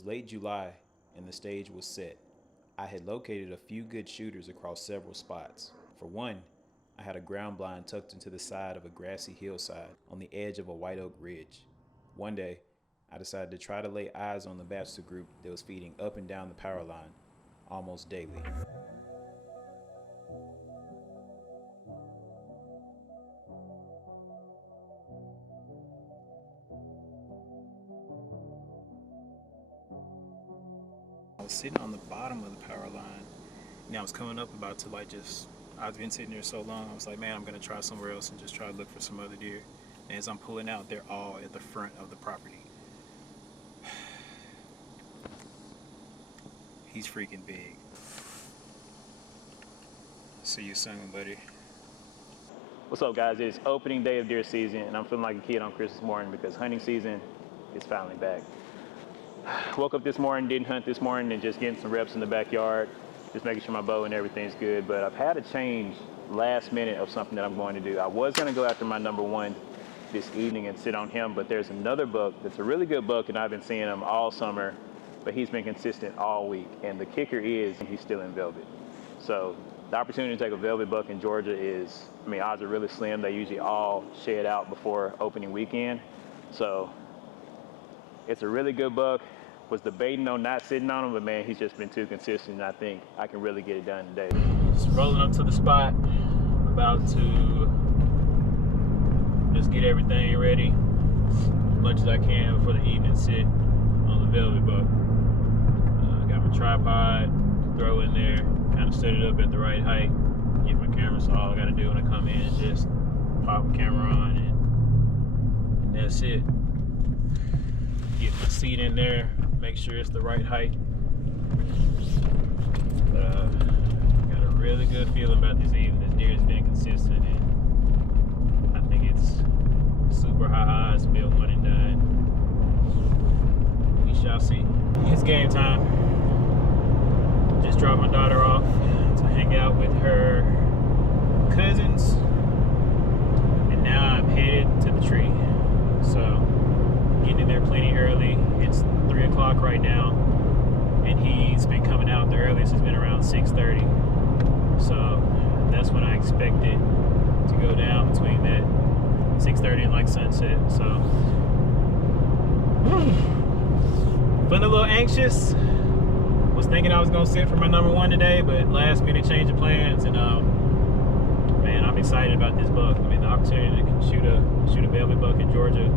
was late July and the stage was set. I had located a few good shooters across several spots. For one, I had a ground blind tucked into the side of a grassy hillside on the edge of a white oak ridge. One day, I decided to try to lay eyes on the bachelor group that was feeding up and down the power line almost daily. I was sitting on the bottom of the power line, and I was coming up about to I've been sitting there so long, I was like, man, I'm gonna try somewhere else and just try to look for some other deer. And as I'm pulling out, they're all at the front of the property. He's freaking big. See you soon, buddy. What's up, guys? It's opening day of deer season, and I'm feeling like a kid on Christmas morning because hunting season is finally back. Woke up this morning, didn't hunt this morning, and just getting some reps in the backyard, just making sure my bow and everything's good. But I've had a change last minute of something that I'm going to do. I was going to go after my number one this evening and sit on him, but there's another buck that's a really good buck, and I've been seeing him all summer, but he's been consistent all week. And the kicker is he's still in velvet. So the opportunity to take a velvet buck in Georgia is, odds are really slim. They usually all shed out before opening weekend. So it's a really good buck. Was debating on not sitting on him, but man, he's just been too consistent, and I think I can really get it done today. Just rolling up to the spot, about to just get everything ready as much as I can before the evening sit on the velvet buck. Got my tripod, throw in there, kind of set it up at the right height, get my camera, so all I gotta do when I come in is just pop the camera on and that's it. Get my seat in there, make sure it's the right height. Got a really good feeling about this evening. This deer has been consistent, and I think it's super high odds to be a one and done. We shall see. It's game time. Just dropped my daughter off to hang out with her cousins, and now I'm headed to the tree. So getting in there plenty early. It's 3 o'clock right now, and he's been coming out. The earliest has been around 6:30. So that's when I expect it to go down, between that 6:30 and like sunset. So feeling a little anxious. Was thinking I was gonna sit for my number one today, but last minute change of plans, and man, I'm excited about this buck. The opportunity to shoot a velvet buck in Georgia,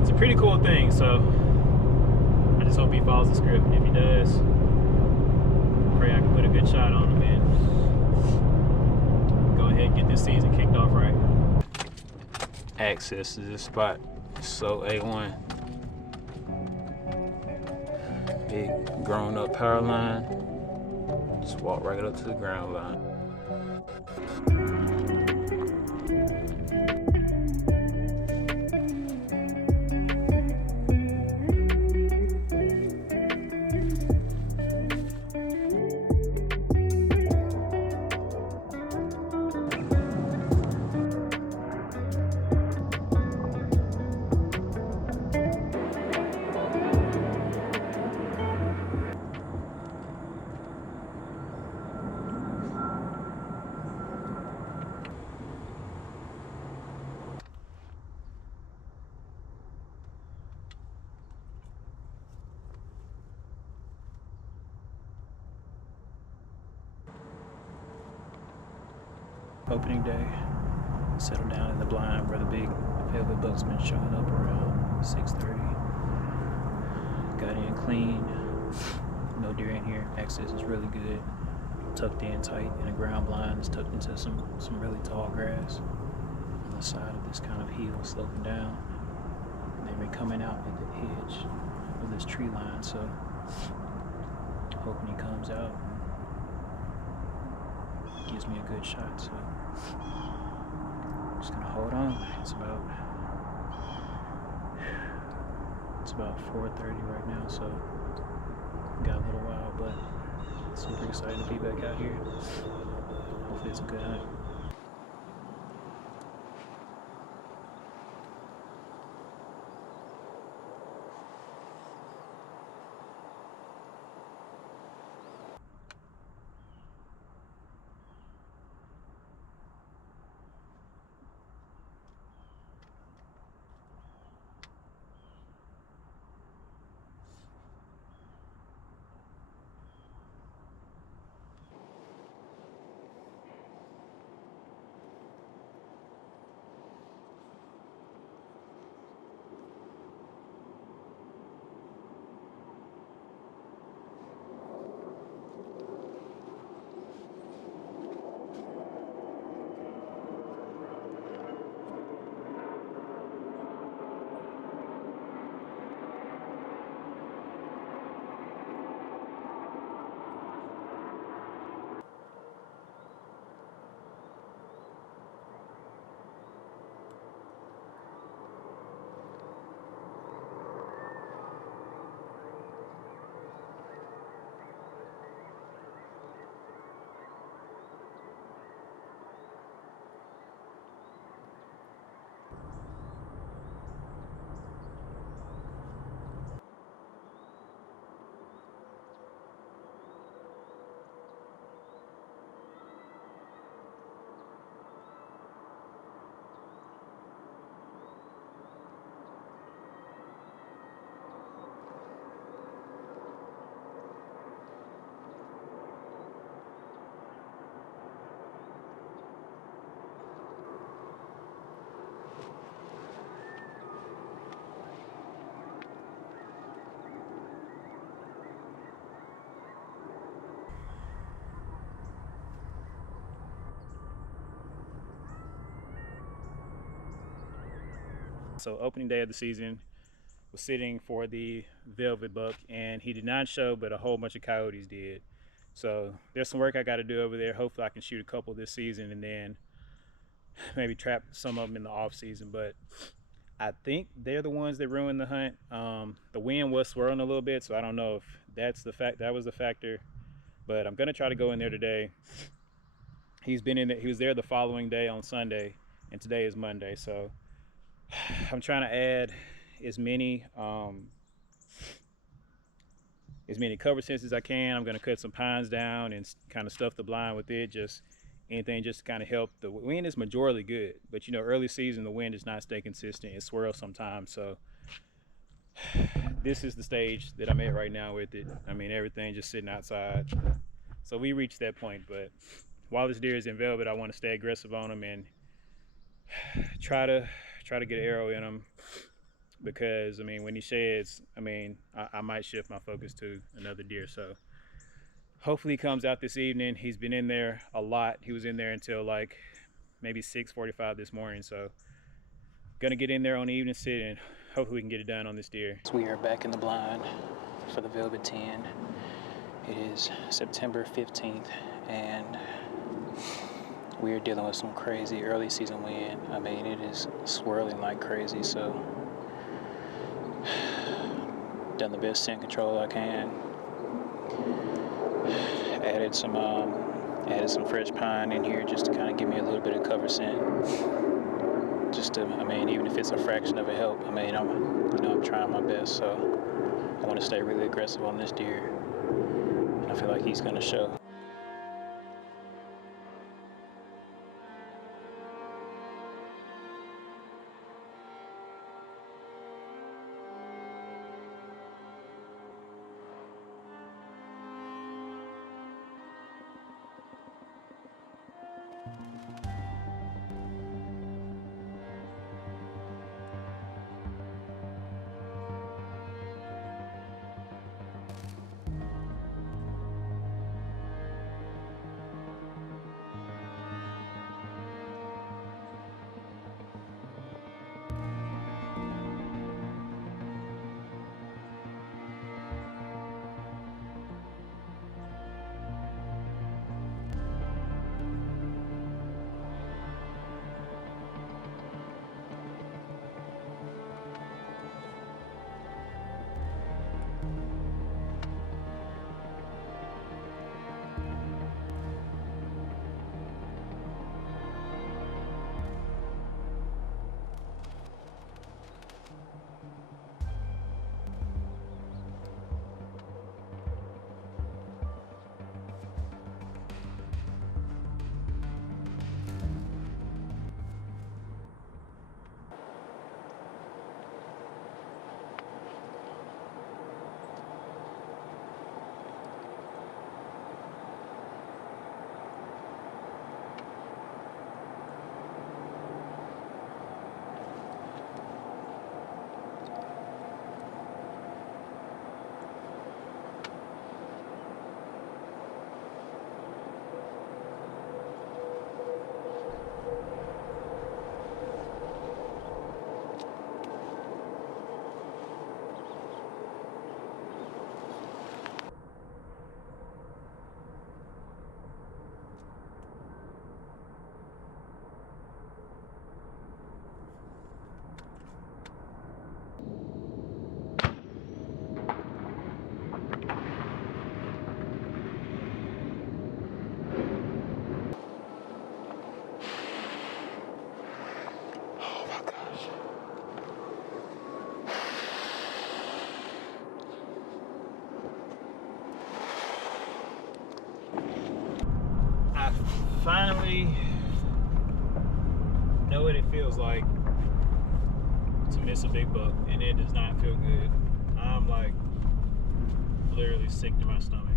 it's a pretty cool thing. So I just hope he follows the script, and if he does, pray I can put a good shot on him and go ahead and get this season kicked off right. Access to this spot is so A1. Big grown up power line. Just walk right up to the ground line. Opening day, settled down in the blind where the big velvet buck's been showing up around 6:30. Got in clean, no deer in here. Access is really good. Tucked in tight in a ground blind. It's tucked into some really tall grass on the side of this kind of hill sloping down. And they've been coming out at the edge of this tree line, so hoping he comes out and gives me a good shot. So just gonna hold on. It's about 4:30 right now, so got a little while, but super excited to be back out here. Hopefully it's a good hunt. So opening day of the season, was sitting for the velvet buck, and he did not show, but a whole bunch of coyotes did. So there's some work I got to do over there. Hopefully I can shoot a couple this season and then maybe trap some of them in the off season. But I think they're the ones that ruined the hunt. The wind was swirling a little bit, so I don't know if that's the fact. That was the factor. But I'm gonna try to go in there today. He's been in there. He was there the following day on Sunday, and today is Monday. So I'm trying to add as many cover scents as I can. I'm gonna cut some pines down and kind of stuff the blind with it. Just anything just to kind of help. The wind is majorly good, but you know, early season the wind does not stay consistent. It swirls sometimes. So this is the stage that I'm at right now with it. I mean, everything just sitting outside. So we reached that point, but while this deer is in velvet, I want to stay aggressive on him and try to get an arrow in him, because I mean, when he sheds, I mean, I might shift my focus to another deer. So hopefully he comes out this evening. He's been in there a lot. He was in there until like maybe 6:45 this morning. So gonna get in there on the evening sit and hopefully we can get it done on this deer. So we are back in the blind for the Velvet 10. It is September 15th and we are dealing with some crazy early season wind. I mean, it is swirling like crazy. So done the best scent control I can. Added some fresh pine in here just to kind of give me a little bit of cover scent. Just to, I mean, even if it's a fraction of a help, I mean, I'm trying my best. So I want to stay really aggressive on this deer, and I feel like he's gonna show. Finally know what it feels like to miss a big buck, and it does not feel good. I'm like literally sick to my stomach.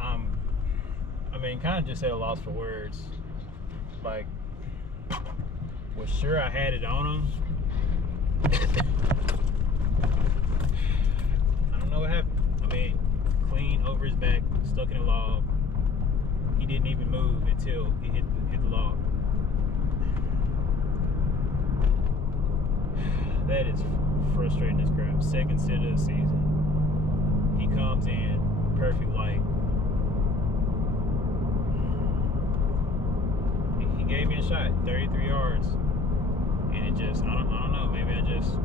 I mean, kind of just at a loss for words. Like, was sure I had it on him. I don't know what happened. I mean, clean over his back, stuck in a log. He didn't even move until he hit the log. That is frustrating as crap. Second sit of the season. He comes in, perfect light. He gave me a shot, 33 yards. And it just, I don't know, maybe I just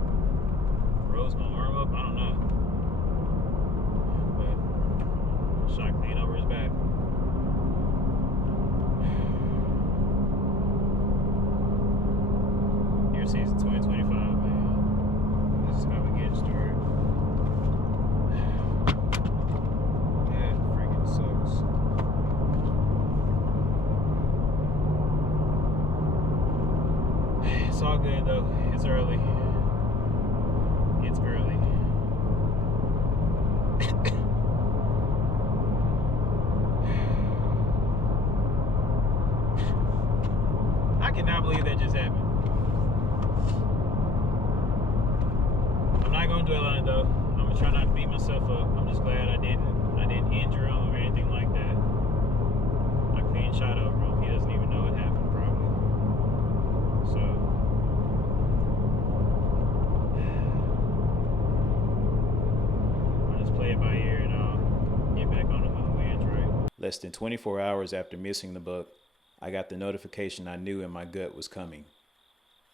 rose my arm up, I don't know. But shot clean over his back. Deer season 2025, man. This is how we get started. That freaking sucks. It's all good though. It's early. It's early. I cannot believe that just happened. I'm not gonna dwell on it though. I'm gonna try not to beat myself up. I'm just glad I didn't injure him or anything like that. I clean shot over him. He doesn't even know it happened probably. So I'll just play it by ear and I'll get back on it when the wind's right. Less than 24 hours after missing the buck, I got the notification I knew in my gut was coming.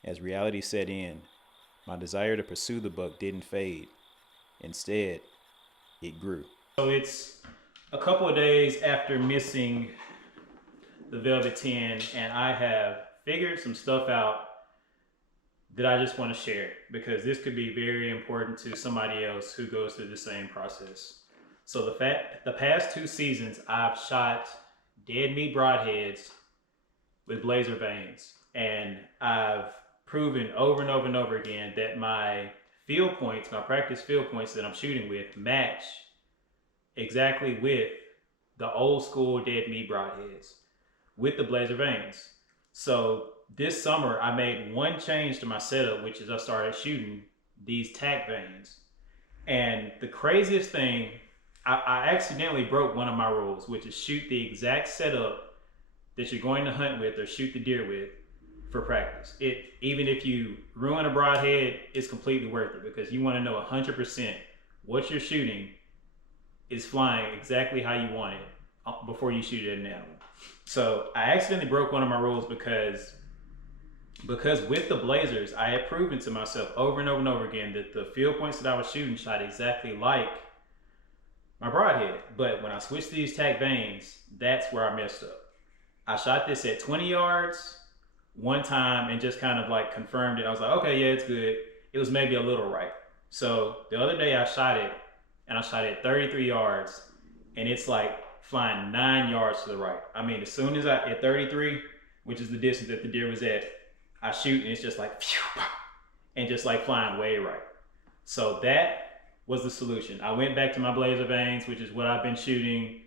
As reality set in, my desire to pursue the buck didn't fade. Instead, it grew. So it's a couple of days after missing the Velvet 10, and I have figured some stuff out that I just want to share because this could be very important to somebody else who goes through the same process. So the past 2 seasons, I've shot dead meat broadheads with blazer vanes, and I've proven over and over and over again that my field points, my practice field points that I'm shooting with match exactly with the old school dead meat broadheads with the blazer vanes. So this summer I made one change to my setup, which is I started shooting these tack vanes. And the craziest thing, I accidentally broke one of my rules, which is shoot the exact setup that you're going to hunt with or shoot the deer with for practice. Even if you ruin a broadhead, it's completely worth it because you want to know 100% what you're shooting is flying exactly how you want it before you shoot it at an animal. So I accidentally broke one of my rules because with the blazers, I had proven to myself over and over and over again that the field points that I was shooting shot exactly like my broadhead. But when I switched to these tack vanes, that's where I messed up. I shot this at 20 yards one time and just kind of like confirmed it. I was like, okay, yeah, it's good. It was maybe a little right. So the other day I shot it and I shot it at 33 yards and it's like flying 9 yards to the right. I mean, as soon as at 33, which is the distance that the deer was at, I shoot and it's just like, phew, and just like flying way right. So that was the solution. I went back to my blazer vanes, which is what I've been shooting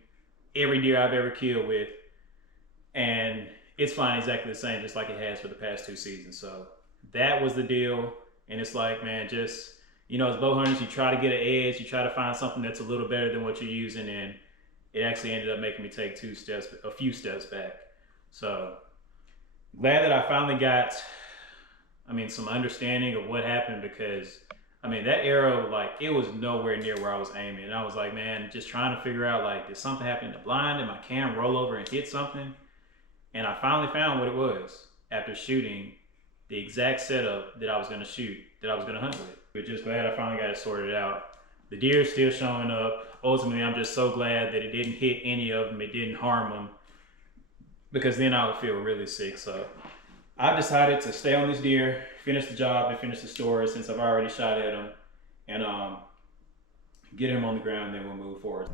every deer I've ever killed with. And it's flying exactly the same, just like it has for the past 2 seasons. So that was the deal. And it's like, man, just, you know, as bow hunters, you try to get an edge, you try to find something that's a little better than what you're using. And it actually ended up making me take a few steps back. So glad that I finally got, some understanding of what happened because, that arrow, like, it was nowhere near where I was aiming. And I was like, man, just trying to figure out, like, did something happen in the blind? Did my cam roll over and hit something? And I finally found what it was after shooting the exact setup that I was going to shoot, that I was going to hunt with. But just glad I finally got it sorted out. The deer is still showing up. Ultimately, I'm just so glad that it didn't hit any of them. It didn't harm them because then I would feel really sick. So I've decided to stay on this deer, finish the job and finish the story since I've already shot at him and get him on the ground and then we'll move forward.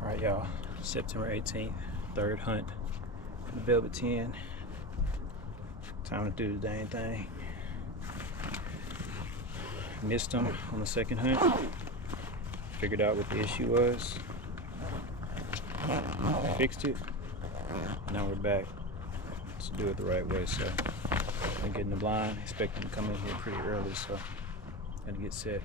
All right, y'all, September 18th, third hunt. The Velvet 10. Time to do the dang thing. Missed him on the second hunt. Figured out what the issue was. Fixed it. Now we're back. Let's do it the right way. So I'm getting the blind. Expecting to come in here pretty early, so gotta get set.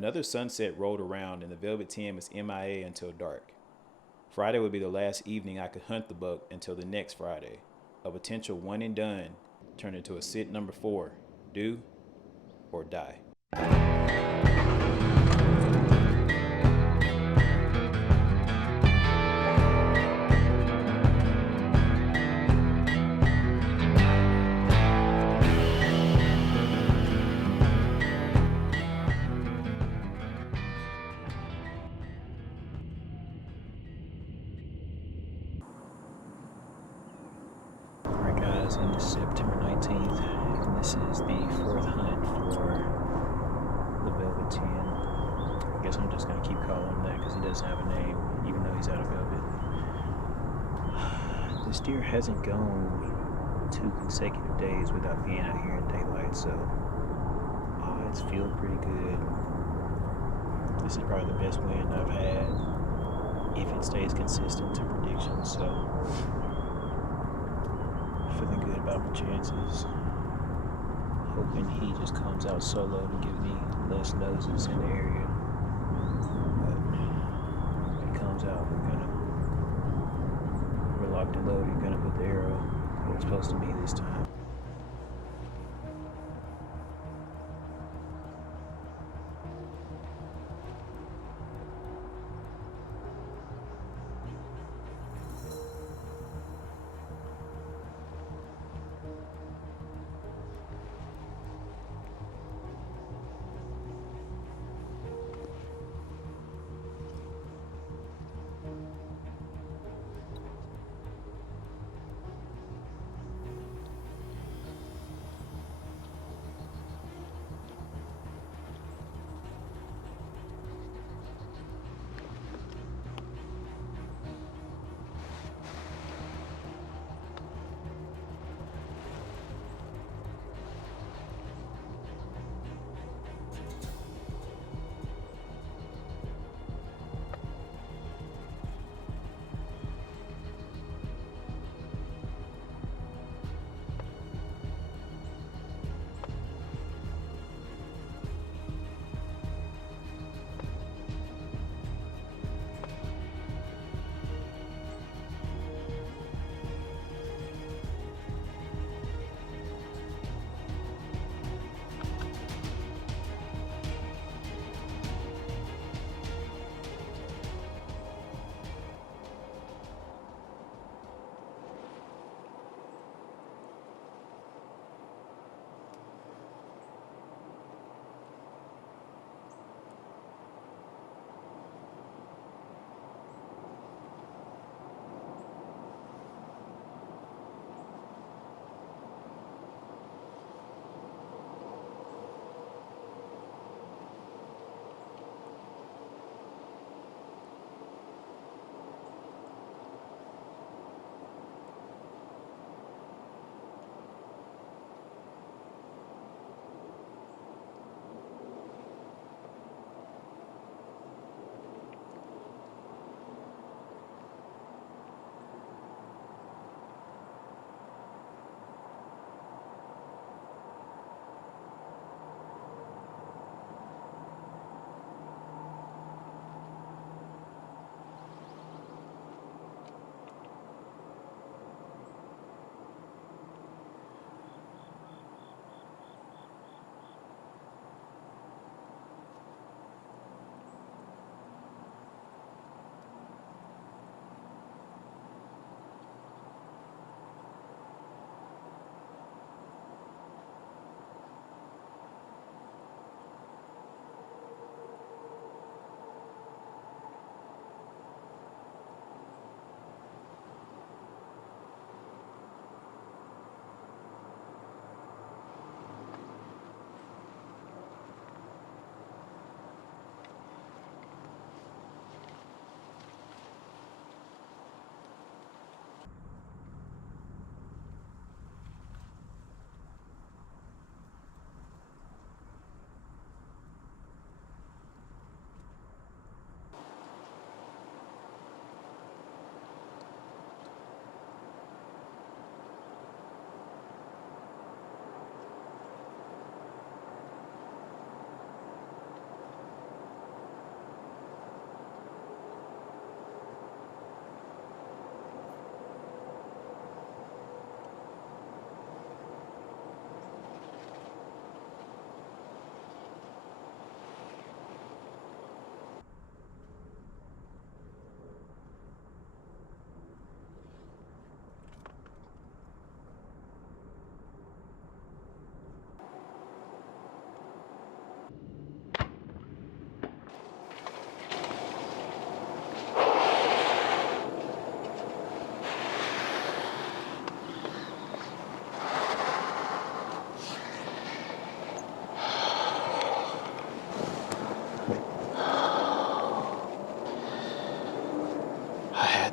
Another sunset rolled around and the Velvet 10 was MIA until dark. Friday would be the last evening I could hunt the buck until the next Friday. A potential one and done turned into a sit number 4, do or die. Alright guys, it is September 19th, and this is the 4th hunt for the Velvet 10. I guess I'm just going to keep calling him that because he doesn't have a name, even though he's out of velvet. This deer hasn't gone 2 consecutive days without being out here in daylight, so odds feel pretty good. This is probably the best wind I've had if it stays consistent to predictions, so feeling good about my chances. Hoping he just comes out solo to give me less noses in the area. But if he comes out, we're locked and loaded. Gonna put the arrow where it's supposed to be this time.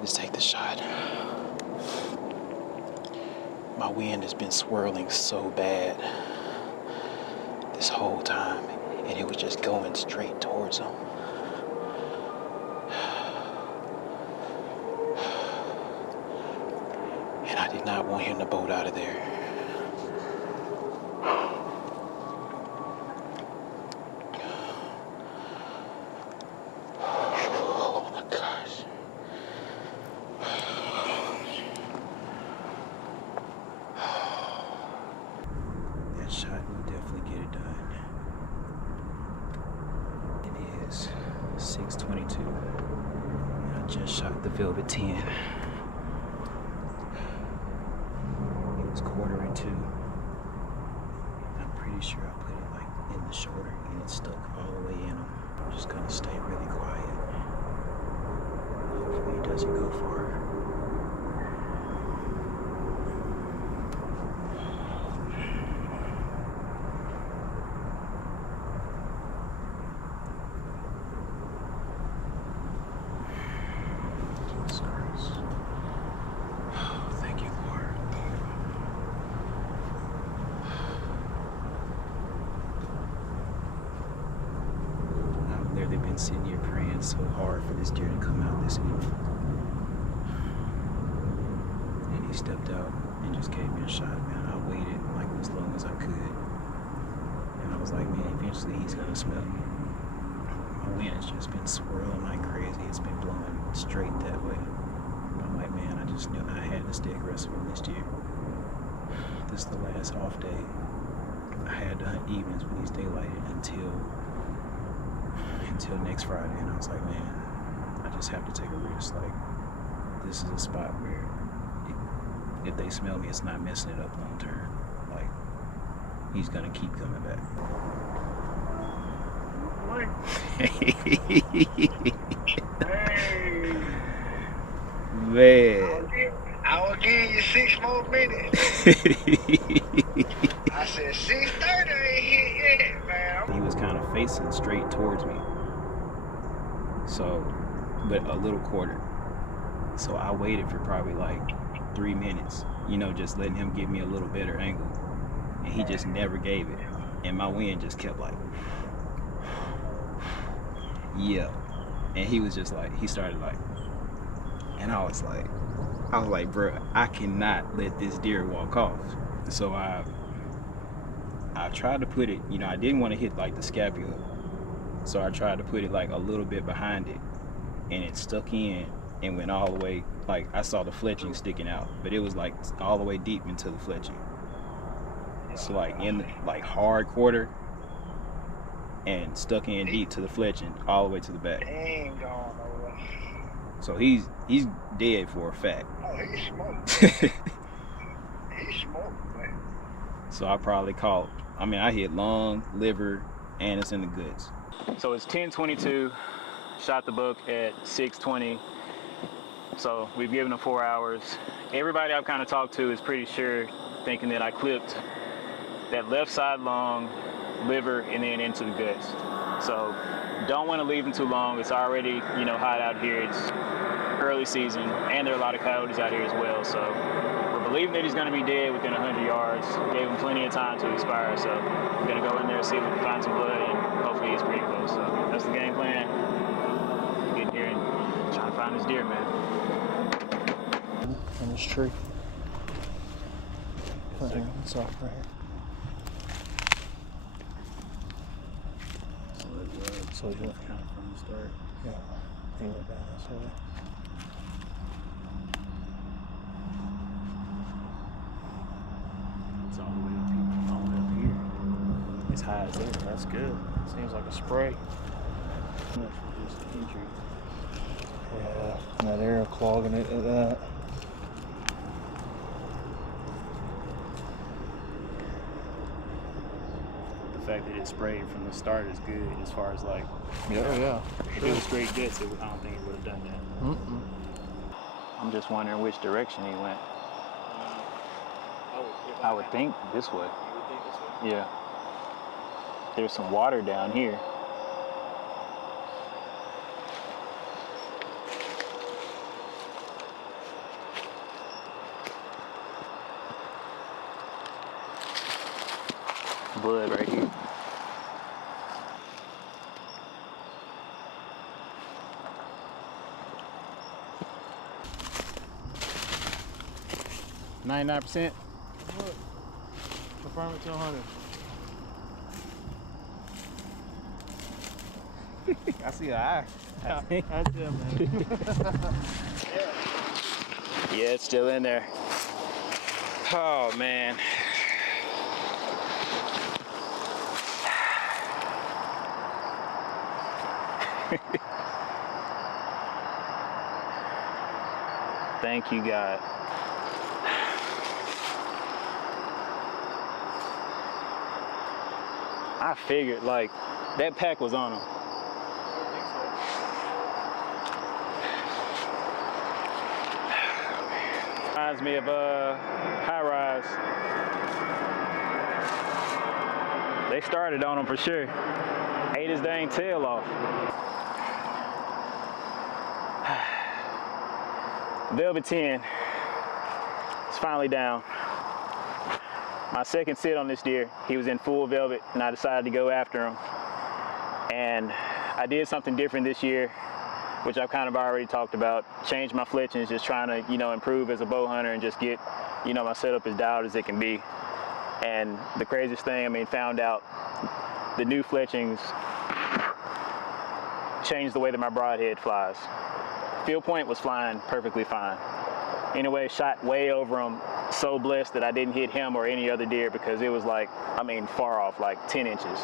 Let's take the shot. My wind has been swirling so bad this whole time, and it was just going straight towards him. And I did not want him to boat out of there. Oh my gosh. That shot will definitely get it done. It is 6:22. And I just shot the Velvet 10. It was 1:45. I'm pretty sure I put it like in the shoulder and it stuck all the way in him. I'm just gonna stay really quiet. Hopefully it doesn't go far. Jesus Christ. Thank you, Lord. I've literally been sitting here praying so hard for this deer to come out this evening. And he stepped out and just gave me a shot, man. I waited like as long as I could. And I was like, man, eventually he's gonna smell me. My wind has just been swirling like crazy. It's been blowing straight that way. I'm like, man, I just knew I had to stay aggressive on this deer. This is the last off day. I had to hunt evenings when he's daylighted until next Friday, and I was like, man, I just have to take a risk. Like, this is a spot where if they smell me, it's not messing it up long term. Like, he's gonna keep coming back. Man. I will give you 6 more minutes. I said 6:30 ain't hit yet, man. He was kind of facing straight towards me. So, but a little quarter. So I waited for probably like 3 minutes, you know, just letting him give me a little better angle. And he just never gave it. And my wind just kept like, yeah. And he was just like, he started like, and I was like, bro, I cannot let this deer walk off. So I tried to put it, you know, I didn't want to hit like the scapula. So I tried to put it like a little bit behind it, and it stuck in and went all the way, like I saw the fletching sticking out, but it was like all the way deep into the fletching. So like in the, like hard quarter and stuck in deep to the fletching all the way to the back. He ain't gone nowhere. So he's dead for a fact. Oh, he smoked. He smoked, man. So I probably caught, I mean, I hit lung, liver, and it's in the guts. So it's 10:22. Shot the buck at 6:20. So we've given him 4 hours. Everybody I've kind of talked to is pretty sure, thinking that I clipped that left side lung, liver, and then into the guts. So don't want to leave him too long. It's already, you know, hot out here. It's early season, and there are a lot of coyotes out here as well. So we're believing that he's going to be dead within 100 yards. Gave him plenty of time to expire. So we're going to go in there and see if we can find some blood, and hopefully it's pretty close. So that's the game plan. Get here and try to find this deer, man. In this tree. Right here. It's off right here. So it went kind of from the start. Yeah. He went down this way. It's all the way up here. It's high as there. That's good. Seems like a spray. Just injury. Yeah. And that arrow clogging it at that. The fact that it sprayed from the start is good as far as like, Yeah. if it was straight guts, I don't think it would have done that. Mm-mm. I'm just wondering which direction he went. I would think this way. Yeah. There's some water down here. bud right here. $99%. Confirm it to 100. I see an eye. That's it, man. Yeah, it's still in there. Oh, man. Thank you, God. I figured, like, that pack was on him. Reminds me of high rise. They started on him for sure. Ate his dang tail off. Velvet 10. It's finally down. My second sit on this deer, he was in full velvet, and I decided to go after him. And I did something different this year, which I've kind of already talked about. Changed my fletchings, just trying to, improve as a bow hunter and just get, my setup as dialed as it can be. And the craziest thing, found out the new fletchings changed the way that my broadhead flies. Field point was flying perfectly fine. Anyway, shot way over him. So blessed that I didn't hit him or any other deer because it was like, far off, like 10 inches.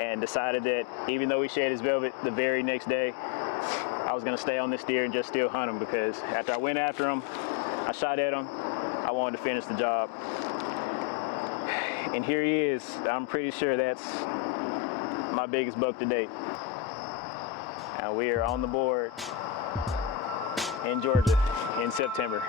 And decided that even though he shed his velvet the very next day, I was gonna stay on this deer and just still hunt him because after I went after him, I shot at him, I wanted to finish the job. And here he is. I'm pretty sure that's my biggest buck to date. And we are on the board in Georgia in September.